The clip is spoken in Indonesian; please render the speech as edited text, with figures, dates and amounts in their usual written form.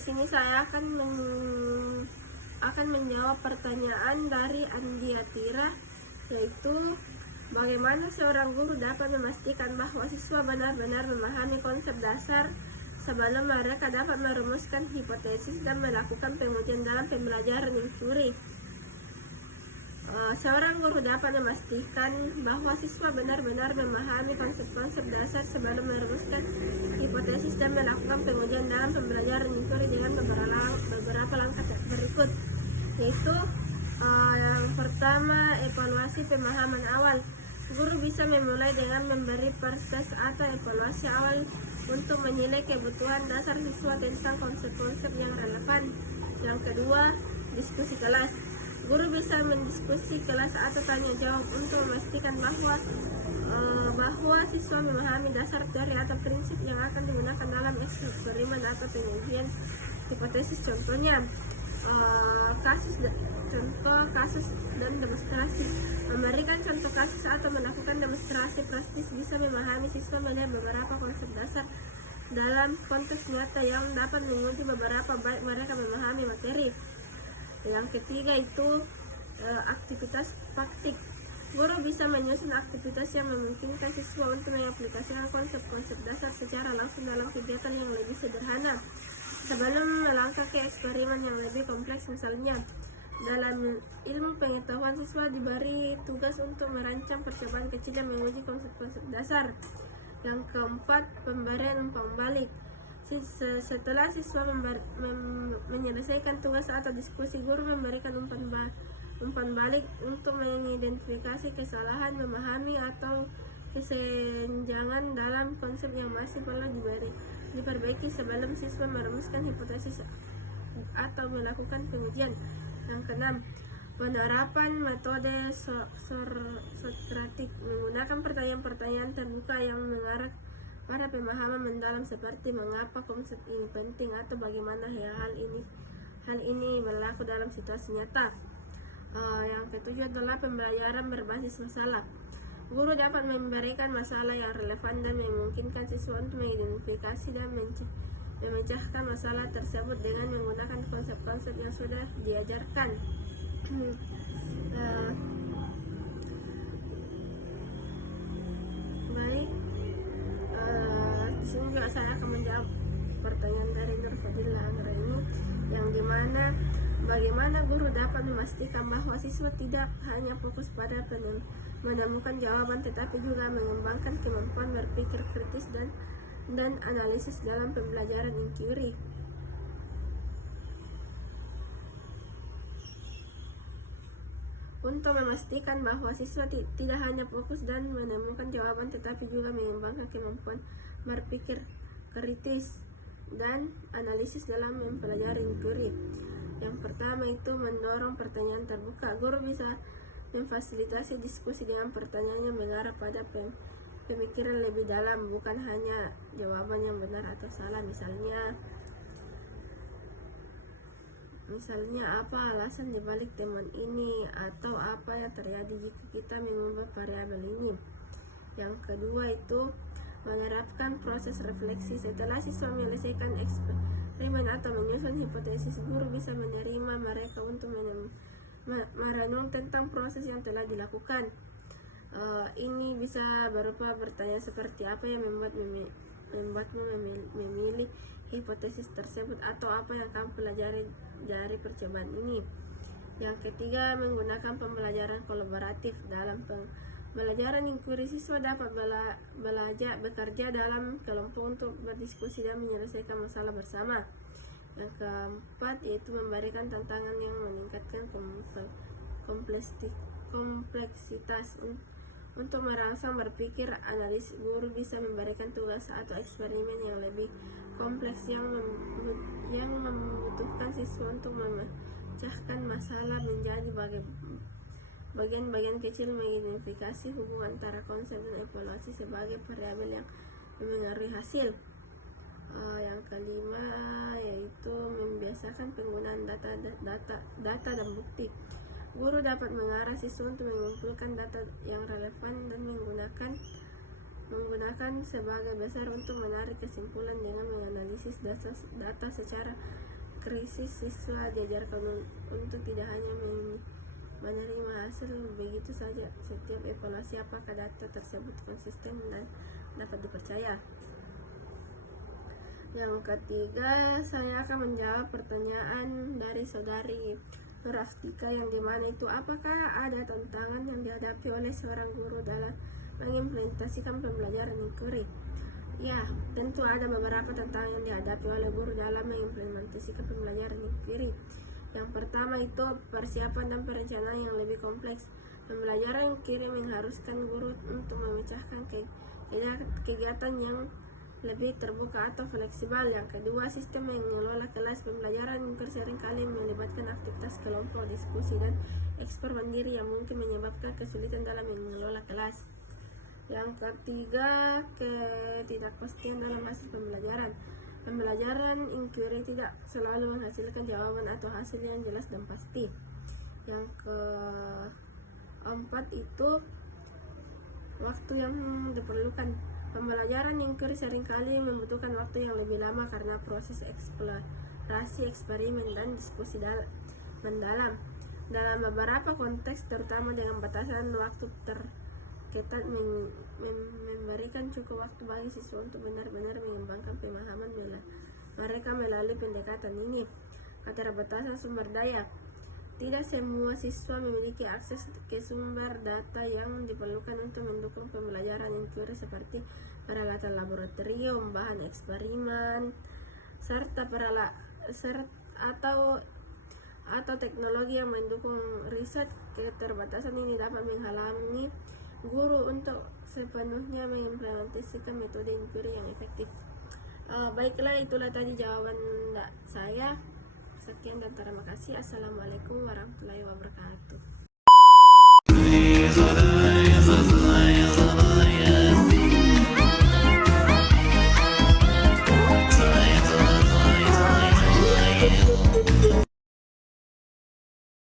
Di sini saya akan menjawab pertanyaan dari Andia Tira, yaitu bagaimana seorang guru dapat memastikan bahwa siswa benar-benar memahami konsep dasar sebelum mereka dapat merumuskan hipotesis dan melakukan pengujian dalam pembelajaran inquiry. Seorang guru dapat memastikan bahwa siswa benar-benar memahami konsep-konsep dasar sebelum merumuskan hipotesis dan melakukan pengujian dalam pembelajaran inquiry dengan beberapa langkah berikut, yaitu yang pertama, evaluasi pemahaman awal. Guru bisa memulai dengan memberi pertes atau evaluasi awal untuk menilai kebutuhan dasar siswa tentang konsep-konsep yang relevan. Yang kedua, diskusi kelas. Guru bisa mendiskusi kelas atau tanya jawab untuk memastikan bahwa siswa memahami dasar teori atau prinsip yang akan digunakan dalam eksperimen atau pengujian hipotesis. Contohnya, kasus dan demonstrasi. Memberikan contoh kasus atau melakukan demonstrasi praktis bisa memahami siswa melihat beberapa konsep dasar dalam konteks nyata yang dapat menguji beberapa baik mereka memahami materi. Yang ketiga itu aktivitas praktik. Guru bisa menyusun aktivitas yang memungkinkan siswa untuk mengaplikasikan konsep-konsep dasar secara langsung dalam kegiatan yang lebih sederhana sebelum melangkah ke eksperimen yang lebih kompleks. Misalnya, dalam ilmu pengetahuan, siswa diberi tugas untuk merancang percobaan kecil yang menguji konsep-konsep dasar. Yang keempat, pemberian umpan balik. Setelah siswa menyelesaikan tugas atau diskusi, guru memberikan umpan balik untuk mengidentifikasi kesalahan memahami atau kesenjangan dalam konsep yang masih perlu diperbaiki sebelum siswa merumuskan hipotesis atau melakukan pengujian. Yang keenam, penerapan metode Sokratik menggunakan pertanyaan-pertanyaan terbuka yang mengarah pada pemahaman mendalam seperti mengapa konsep ini penting atau bagaimana hal ini berlaku dalam situasi nyata. Yang ketujuh adalah pembelajaran berbasis masalah. Guru dapat memberikan masalah yang relevan dan memungkinkan siswa untuk mengidentifikasi dan memecahkan masalah tersebut dengan menggunakan konsep-konsep yang sudah diajarkan. Baik, di sini juga saya akan menjawab pertanyaan dari Nur Fadila Anggraini, yang dimana bagaimana guru dapat memastikan bahwa siswa tidak hanya fokus pada menemukan jawaban tetapi juga mengembangkan kemampuan berpikir kritis dan analisis dalam pembelajaran inquiry. Untuk memastikan bahwa siswa tidak hanya fokus dan menemukan jawaban tetapi juga mengembangkan kemampuan berpikir kritis dan analisis dalam mempelajari inquiry. Yang pertama itu mendorong pertanyaan terbuka. Guru bisa memfasilitasi diskusi dengan pertanyaan yang mengarah pada pemikiran lebih dalam, bukan hanya jawaban yang benar atau salah. Misalnya apa alasan dibalik teman ini, atau apa yang terjadi jika kita mengubah variabel ini. Yang kedua itu menerapkan proses refleksi. Setelah siswa menyelesaikan eksperimen atau menyusun hipotesis, guru bisa menerima mereka untuk merenung tentang proses yang telah dilakukan. Ini bisa berupa bertanya seperti apa yang membuatmu memilih hipotesis tersebut, atau apa yang kamu pelajari dari percobaan ini. Yang ketiga, menggunakan pembelajaran kolaboratif. Dalam pembelajaran inquiry, siswa dapat bekerja dalam kelompok untuk berdiskusi dan menyelesaikan masalah bersama. Yang keempat yaitu memberikan tantangan yang meningkatkan kompleksitas. Untuk merangsang berpikir analis, guru bisa memberikan tugas atau eksperimen yang lebih kompleks yang membutuhkan siswa untuk memecahkan masalah menjadi bagian-bagian kecil, mengidentifikasi hubungan antara konsep dan evaluasi sebagai variabel yang mempengaruhi hasil. Yang kelima yaitu membiasakan penggunaan data dan bukti. Guru dapat mengarah siswa untuk mengumpulkan data yang relevan dan menggunakan sebagai dasar untuk menarik kesimpulan dengan menganalisis data secara krisis siswa diajarkan untuk tidak hanya menerima hasil begitu saja. Setiap evaluasi apakah data tersebut konsisten dan dapat dipercaya. Yang ketiga, saya akan menjawab pertanyaan dari saudari Nur Aftika yang dimana itu apakah ada tantangan yang dihadapi oleh seorang guru dalam mengimplementasikan pembelajaran inquiry. Ya, tentu ada beberapa tantangan yang dihadapi oleh guru dalam mengimplementasikan pembelajaran inquiry. Yang pertama itu persiapan dan perencanaan yang lebih kompleks. Pembelajaran inquiry mengharuskan guru untuk memecahkan kegiatan yang lebih terbuka atau fleksibel. Yang kedua, sistem mengelola kelas. Pembelajaran inquiry seringkali melibatkan aktivitas kelompok, diskusi, dan ekspor mandiri yang mungkin menyebabkan kesulitan dalam mengelola kelas. Yang ketiga, ketidakpastian dalam hasil pembelajaran. Pembelajaran inquiry tidak selalu menghasilkan jawaban atau hasil yang jelas dan pasti. Yang keempat itu waktu yang diperlukan. Pembelajaran inquiry seringkali membutuhkan waktu yang lebih lama karena proses eksplorasi, eksperimen, dan diskusi mendalam. Dalam beberapa konteks, terutama dengan batasan waktu terketat, memberikan cukup waktu bagi siswa untuk benar-benar mengembangkan pemahaman mereka melalui pendekatan ini. Keterbatasan sumber daya. Tidak semua siswa memiliki akses ke sumber data yang diperlukan untuk mendukung pembelajaran inquiry seperti peralatan laboratorium, bahan eksperimen, serta atau teknologi yang mendukung riset. Keterbatasan ini dapat menghalangi guru untuk sepenuhnya mengimplementasikan metode inquiry yang efektif. Baiklah, itulah tadi jawaban saya. Sekian dan terima kasih. Assalamualaikum warahmatullahi wabarakatuh.